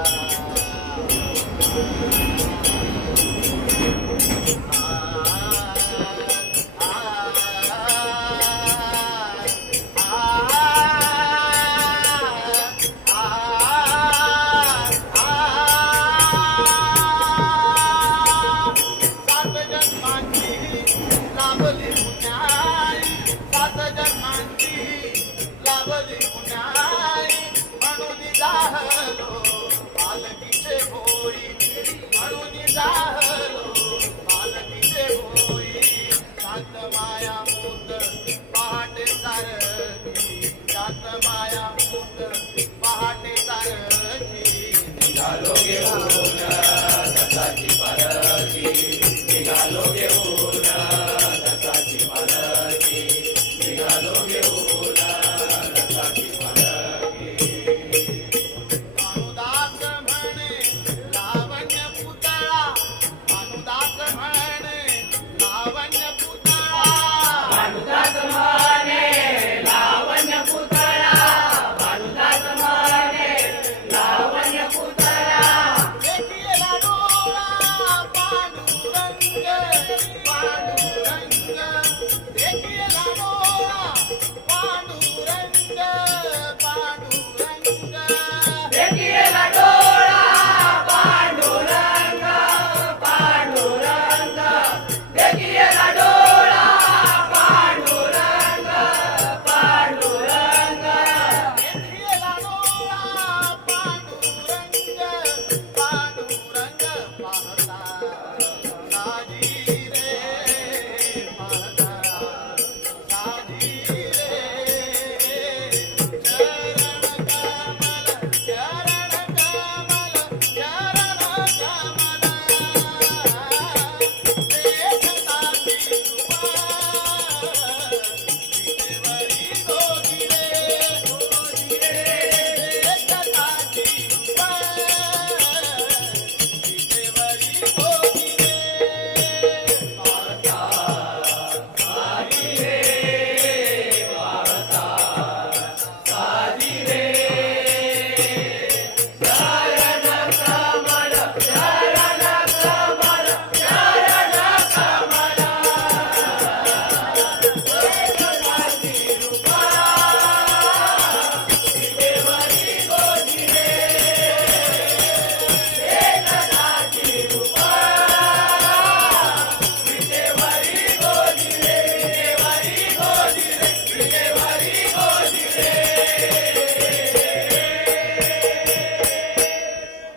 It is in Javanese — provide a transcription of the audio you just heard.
Thank you.